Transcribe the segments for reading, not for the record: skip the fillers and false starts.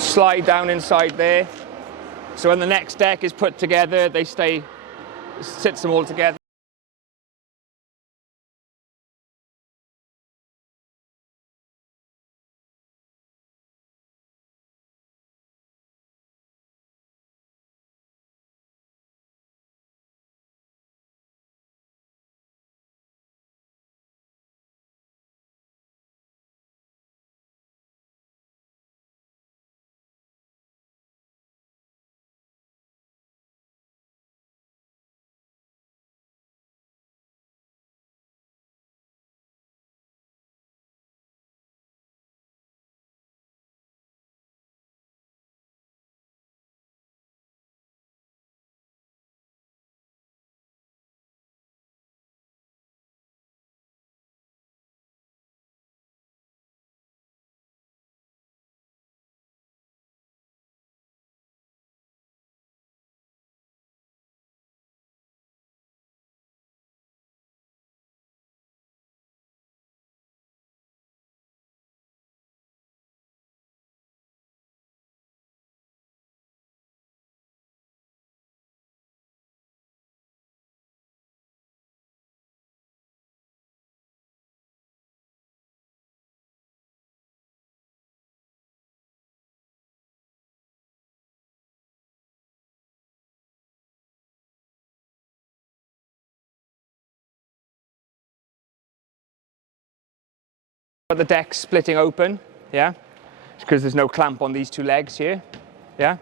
slide down inside there. So when the next deck is put together, they sits them all together. The deck's splitting open, yeah, because there's no clamp on these two legs here, yeah.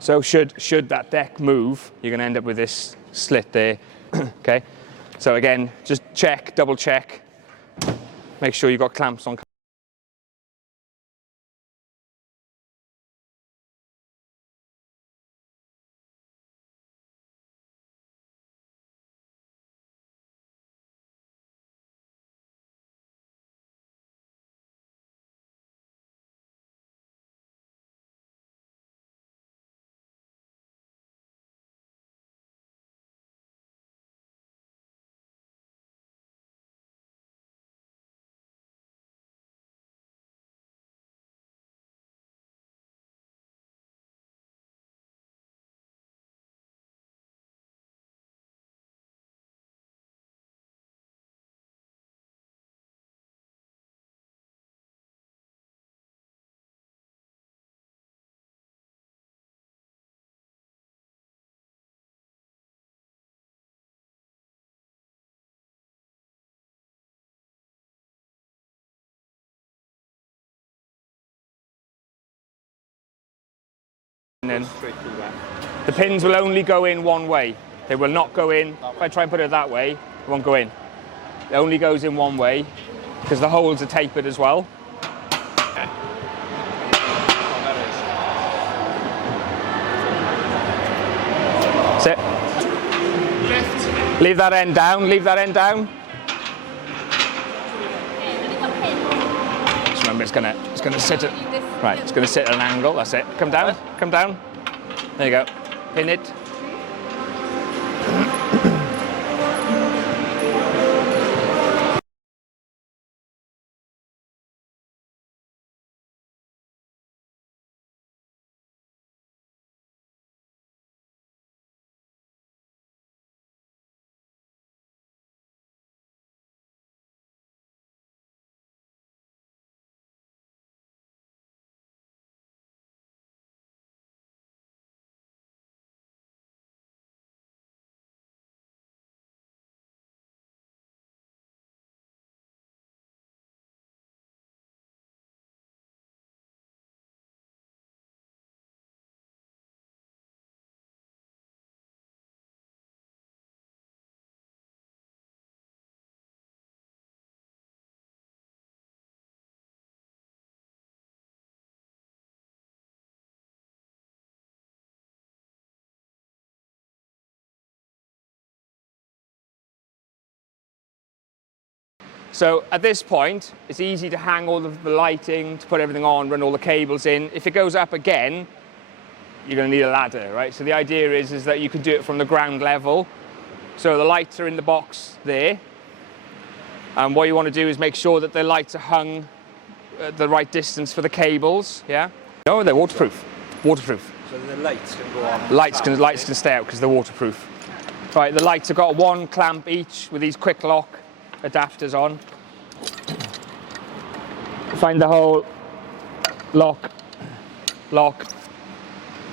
So should that deck move, you're going to end up with this slit there. Okay. So again, just check, double check, make sure you've got clamps on. And then the pins will only go in one way. They will not go in. If I try and put it that way, it won't go in. It only goes in one way because the holes are tapered as well. Okay. Sit. Left. Leave that end down. Leave that end down. Just remember, it's gonna sit at. Right, it's going to sit at an angle, that's it. Come down, come down. There you go. Pin it. So at this point, it's easy to hang all of the lighting, to put everything on, run all the cables in. If it goes up again, you're going to need a ladder, right? So the idea is that you can do it from the ground level. So the lights are in the box there. And what you want to do is make sure that the lights are hung at the right distance for the cables, yeah? No, they're waterproof. Waterproof. So the lights can go on. Lights can stay out because they're waterproof. Right, the lights have got one clamp each with these quick lock adapters on. Find the hole, lock,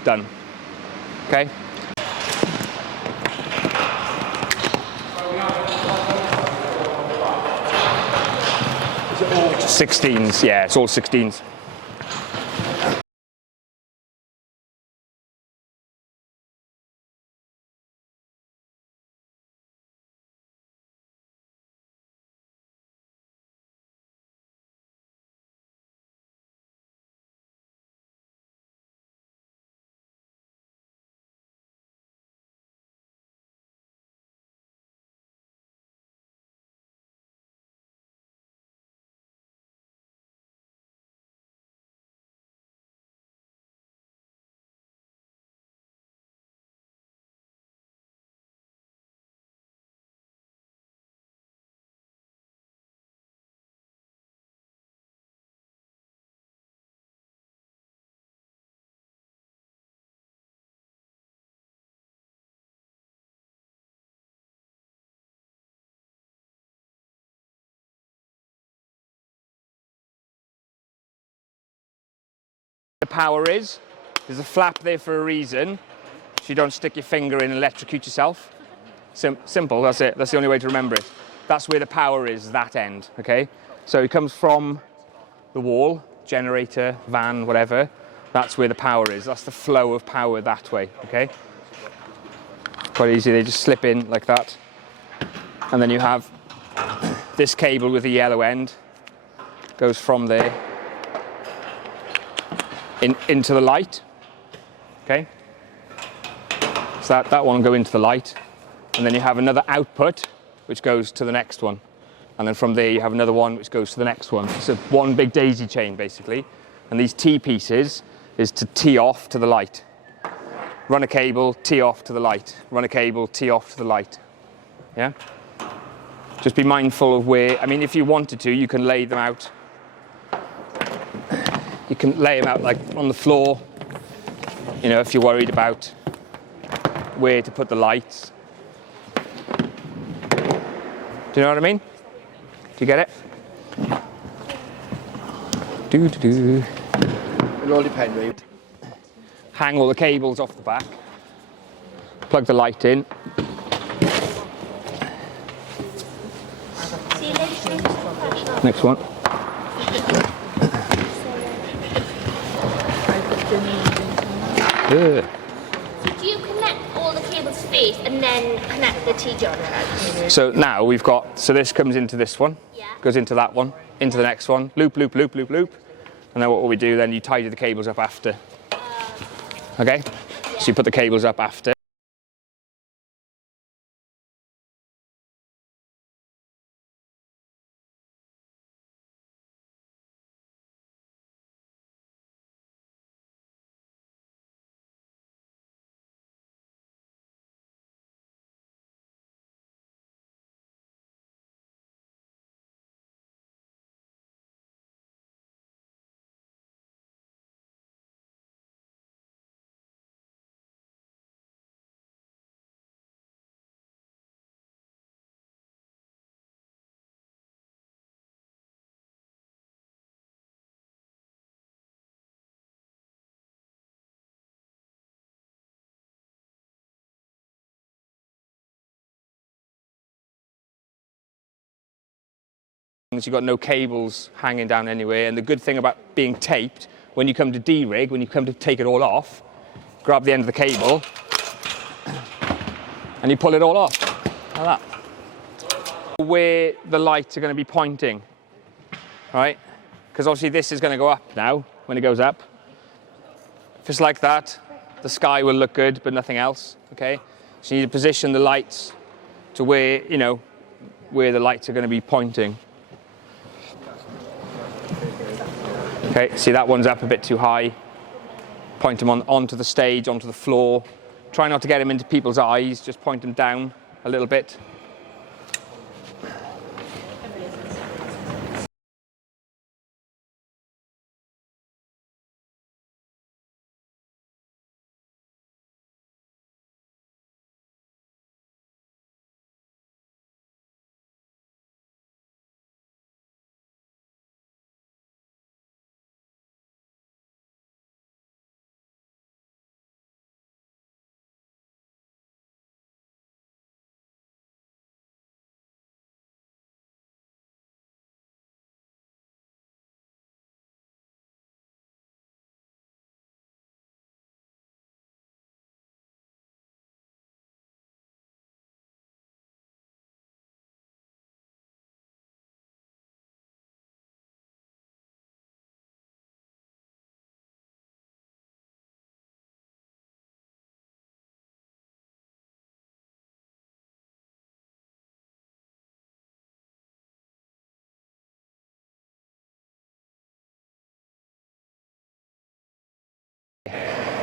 done. Okay. Is it all 16s, yeah, it's all 16s. The power is, there's a flap there for a reason, so you don't stick your finger in and electrocute yourself. Simple, that's it. That's the only way to remember it. That's where the power is, that end, okay? So it comes from the wall, generator, van, whatever. That's where the power is. That's the flow of power that way, okay? Quite easy, they just slip in like that. And then you have this cable with the yellow end, goes from there into the light, okay? So that one will go into the light. And then you have another output, which goes to the next one. And then from there you have another one, which goes to the next one. So one big daisy chain, basically. And these T-pieces is to tee off to the light. Run a cable, tee off to the light. Run a cable, tee off to the light. Yeah? Just be mindful of where, I mean, if you wanted to, you can lay them out. You can lay them out like on the floor, you know, if you're worried about where to put the lights. Do you know what I mean? Do you get it? Do. It'll all depend, right? Hang all the cables off the back. Plug the light in. Next one. Do you connect all the cables first and then connect the T-junction? So now we've got, so this comes into this one, Yeah. goes into that one, into the next one, loop, loop, loop, loop, loop. And then what will we do then, you tidy the cables up after. Okay? Yeah. So you put the cables up after. You've got no cables hanging down anywhere, and the good thing about being taped, when you come to de-rig, when you come to take it all off, grab the end of the cable and you pull it all off, like that. Where the lights are going to be pointing, right? Because obviously this is going to go up now, when it goes up. If it's like that, the sky will look good, but nothing else, okay? So you need to position the lights to where, you know, where the lights are going to be pointing. Okay, see that one's up a bit too high. Point them onto the stage, onto the floor. Try not to get them into people's eyes, just point them down a little bit.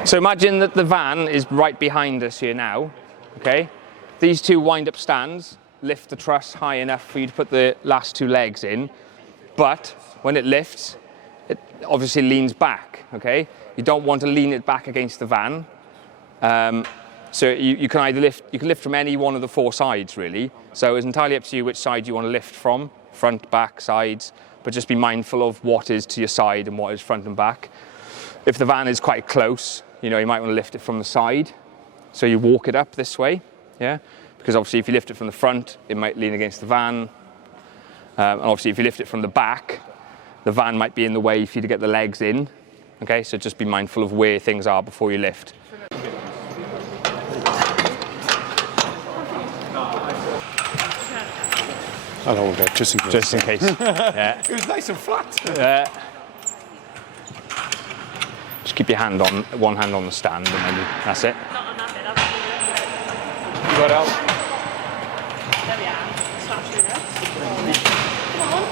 So imagine that the van is right behind us here now, okay? These two wind-up stands lift the truss high enough for you to put the last two legs in, but when it lifts, it obviously leans back, okay? You don't want to lean it back against the van. So you can either lift from any one of the four sides, really. So it's entirely up to you which side you want to lift from, front, back, sides, but just be mindful of what is to your side and what is front and back. If the van is quite close, you know, you might want to lift it from the side. So you walk it up this way, yeah? Because obviously if you lift it from the front, it might lean against the van. And obviously if you lift it from the back, the van might be in the way for you to get the legs in. Okay, so just be mindful of where things are before you lift. I'll hold it, just in case. Just in case. Yeah. It was nice and flat. Just keep your hand on, one hand on the stand and then that's it. Not on that bit, I'll You got out? There we are. Slash through this. Come on.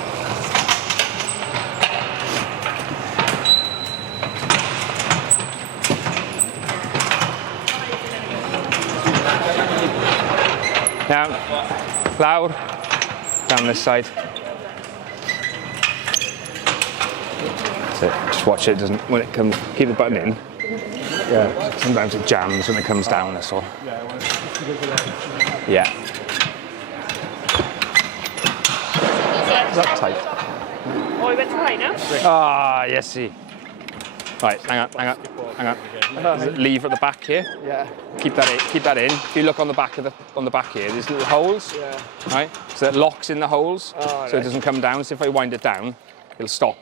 Down. Loud. Down this side. That's it. Just watch it doesn't, when it comes, keep the button in. Yeah. Sometimes it jams when it comes down, that's all. Yeah. Is that tight? Oh, we went too high now? Ah, yes, see. Right, hang on. There's a lever at the back here. Yeah. Keep that in. If you look on the back here, there's little holes. Yeah. Right? So it locks in the holes, Oh, so it right. doesn't come down. So if I wind it down, it'll stop.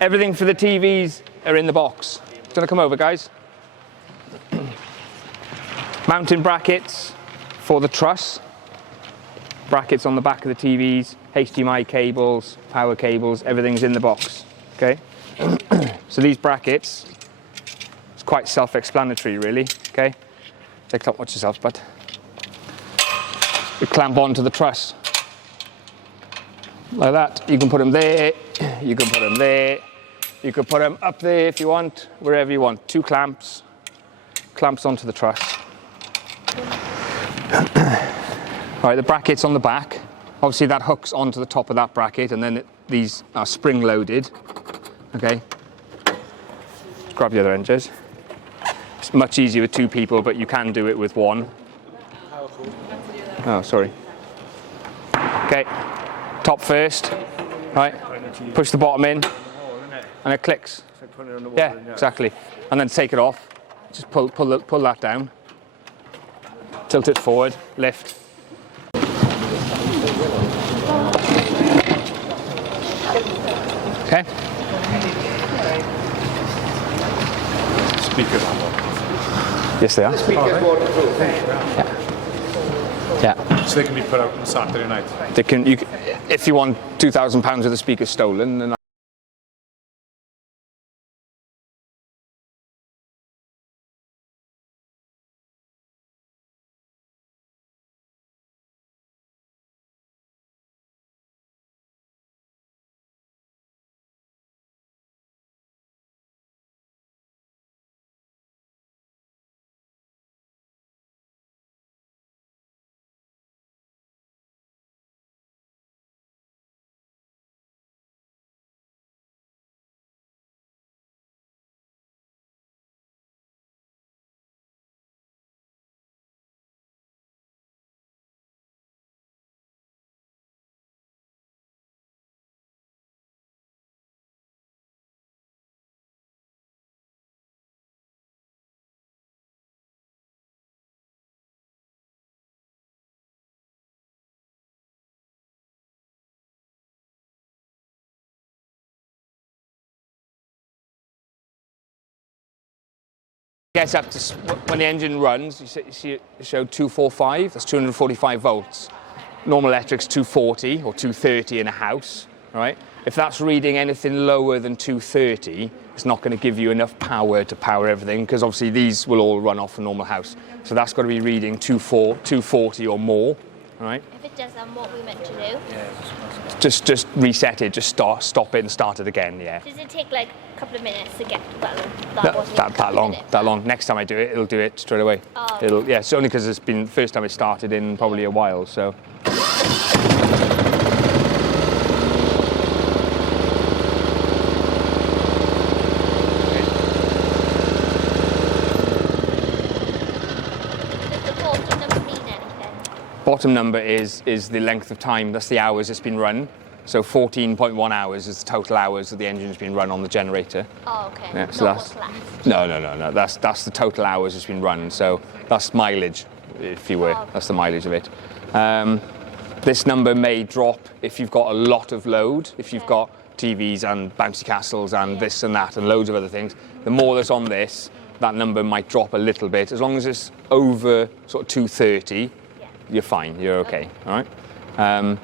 Everything for the TVs are in the box. Do you want to come over, guys? Mounting brackets for the truss. Brackets on the back of the TVs, HDMI cables, power cables, everything's in the box, okay? So these brackets, it's quite self-explanatory really, okay? Take top, watch yourselves, but you clamp onto the truss. Like that. You can put them there, you can put them there, you can put them up there if you want, wherever you want. Two clamps onto the truss. All right, the bracket's on the back. Obviously that hooks onto the top of that bracket and then these are spring loaded. Okay. Just grab the other end, Jez. It's much easier with two people, but you can do it with one. Oh, sorry. Okay, top first, right? Push the bottom in and it clicks. Yeah, exactly. And then take it off. Just pull that down. Tilt it forward, lift. Okay. Speakers on. Yes, they are. Speakers waterproof. Yeah. So they can be put out on Saturday night. They can. If you want £2,000 worth of speakers stolen, then Gets up to, when the engine runs, you see it showed 245, that's 245 volts. Normal electric's 240 or 230 in a house, right? If that's reading anything lower than 230, it's not going to give you enough power to power everything, because obviously these will all run off a normal house. So that's got to be reading 240 or more, right? If it does, then what we meant to do? Just reset it, just stop it and start it again, yeah. Does it take like a couple of minutes to get that wasn't even a That couple long, minutes. that long. Next time I do it, it'll do it straight away. Oh. Yeah, it's only because it's been the first time it started in probably a while, so. Does the bottom number mean anything? Bottom number is the length of time, that's the hours it's been run. So 14.1 hours is the total hours that the engine's been run on the generator. Oh, okay. Yeah, so Not that's what's left. no. That's the total hours it's been run. So that's mileage, if you were. Oh. That's the mileage of it. This number may drop if you've got a lot of load. If you've got TVs and bouncy castles and this and that and loads of other things, the more that's on this, that number might drop a little bit. As long as it's over sort of 230, you're fine. You're okay. All right.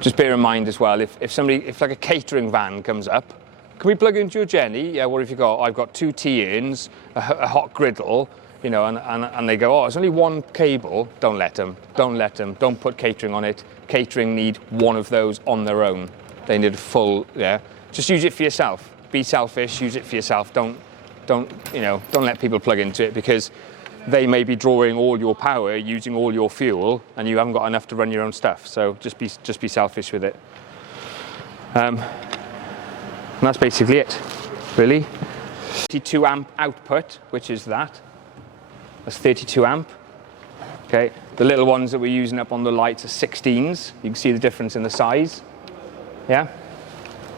Just bear in mind as well, if like a catering van comes up, can we plug into your Jenny? Yeah, what have you got? I've got 2 T-urns, a hot griddle, you know, and they go, oh, it's only one cable. Don't let them. Don't let them. Don't put catering on it. Catering need one of those on their own. They need a full, yeah. Just use it for yourself. Be selfish, use it for yourself. Don't let people plug into it, because they may be drawing all your power, using all your fuel, and you haven't got enough to run your own stuff. So just be selfish with it. And that's basically it, really. 32 amp output, which is that. That's 32 amp. Okay. The little ones that we're using up on the lights are 16s. You can see the difference in the size. Yeah.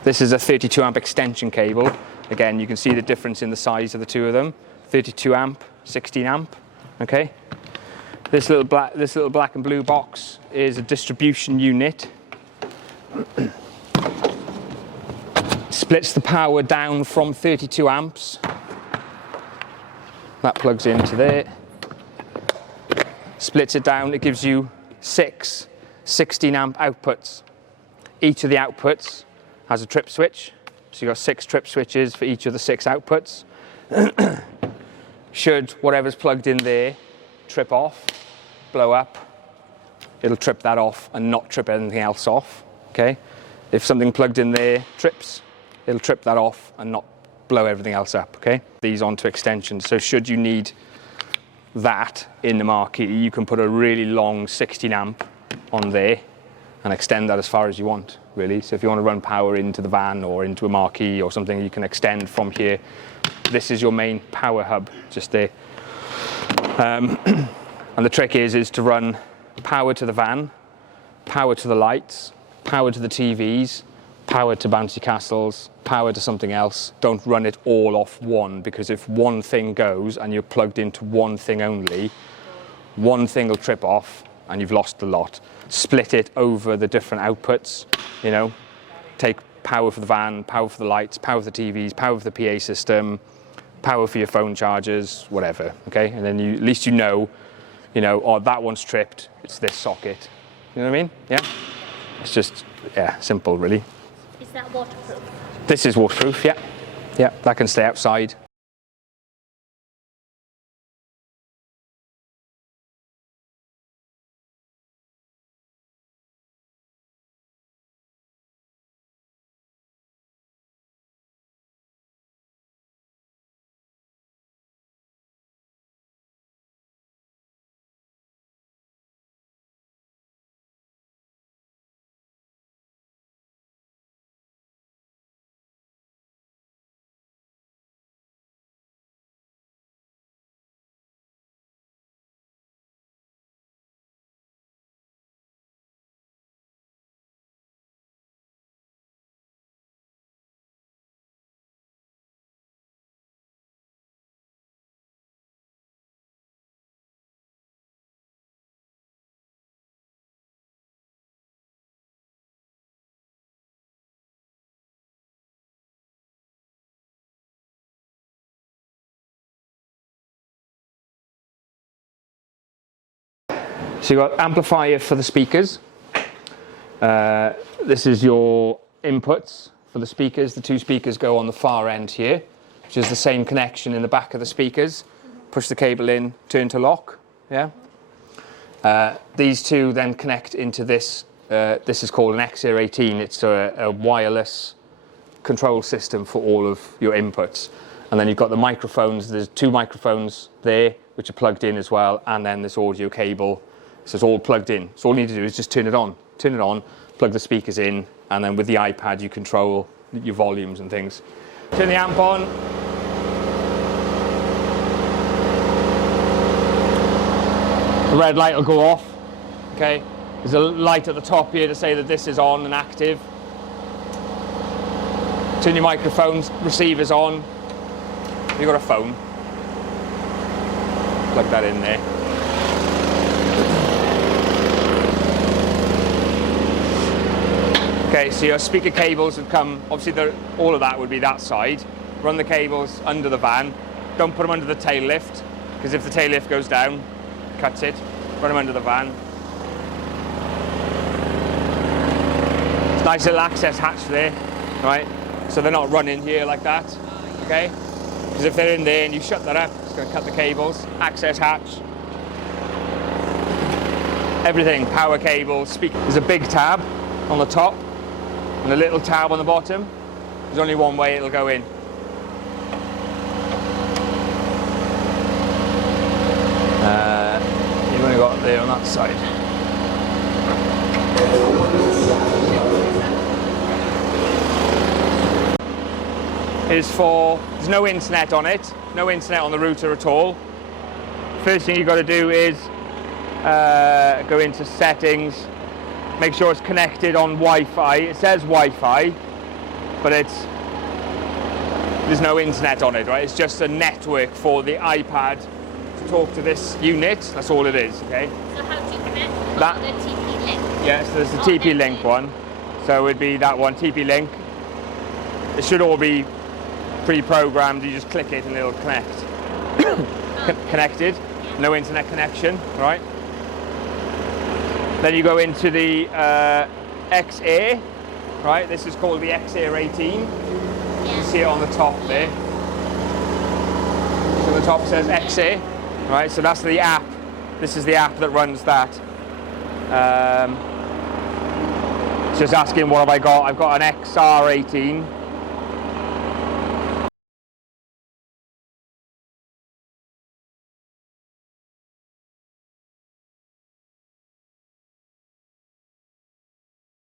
This is a 32 amp extension cable. Again, you can see the difference in the size of the two of them. 32 amp, 16 amp. Okay. This little black and blue box is a distribution unit. Splits the power down from 32 amps. That plugs into there. Splits it down, it gives you 6 16 amp outputs. Each of the outputs has a trip switch. So you've got 6 trip switches for each of the 6 outputs. Should whatever's plugged in there trip off, blow up, it'll trip that off and not trip anything else off, okay? If something plugged in there trips, it'll trip that off and not blow everything else up, okay? These onto extensions, so should you need that in the marquee, you can put a really long 16 amp on there and extend that as far as you want, really. So if you want to run power into the van or into a marquee or something, you can extend from here. This is your main power hub, just there. And the trick is to run power to the van, power to the lights, power to the TVs, power to bouncy castles, power to something else. Don't run it all off one, because if one thing goes and you're plugged into one thing only, one thing will trip off and you've lost the lot. Split it over the different outputs, you know, take power for the van, power for the lights, power for the TVs, power for the PA system, power for your phone chargers, whatever, okay? And then at least you know, oh, that one's tripped, it's this socket. You know what I mean? Yeah? It's just, yeah, simple, really. Is that waterproof? This is waterproof, yeah. Yeah, that can stay outside. So you've got amplifier for the speakers. This is your inputs for the speakers. The two speakers go on the far end here, which is the same connection in the back of the speakers. Push the cable in, turn to lock. Yeah. These two then connect into this. This is called an XR18. It's a wireless control system for all of your inputs. And then you've got the microphones. There's two microphones there, which are plugged in as well, and then this audio cable. So it's all plugged in. So all you need to do is just turn it on, plug the speakers in, and then with the iPad you control your volumes and things. Turn the amp on. The red light will go off. Okay. There's a light at the top here to say that this is on and active. Turn your microphones, receivers on. You've got a phone. Plug that in there. Okay, so your speaker cables would come, obviously all of that would be that side. Run the cables under the van. Don't put them under the tail lift, because if the tail lift goes down, cuts it. Run them under the van. It's a nice little access hatch there, right? So they're not running here like that, okay? Because if they're in there and you shut that up, it's going to cut the cables. Access hatch. Everything, power cables, speaker. There's a big tab on the top and a little tab on the bottom. There's only one way it'll go in. You've only got it there on that side. There's no internet on it, no internet on the router at all. First thing you've got to do is go into settings, make sure it's connected on Wi-Fi. It says Wi-Fi, but there's no internet on it, right? It's just a network for the iPad to talk to this unit. That's all it is, okay? So how do you connect? That, the TP link? yes, there's the TP link one. So it would be that one, TP link. It should all be pre-programmed. You just click it and it'll connect. Connected, no internet connection, right? Then you go into the XA, right? This is called the XR18. You can see it on the top there. So the top says XA, right? So that's the app. This is the app that runs that. It's just asking what have I got. I've got an XR18.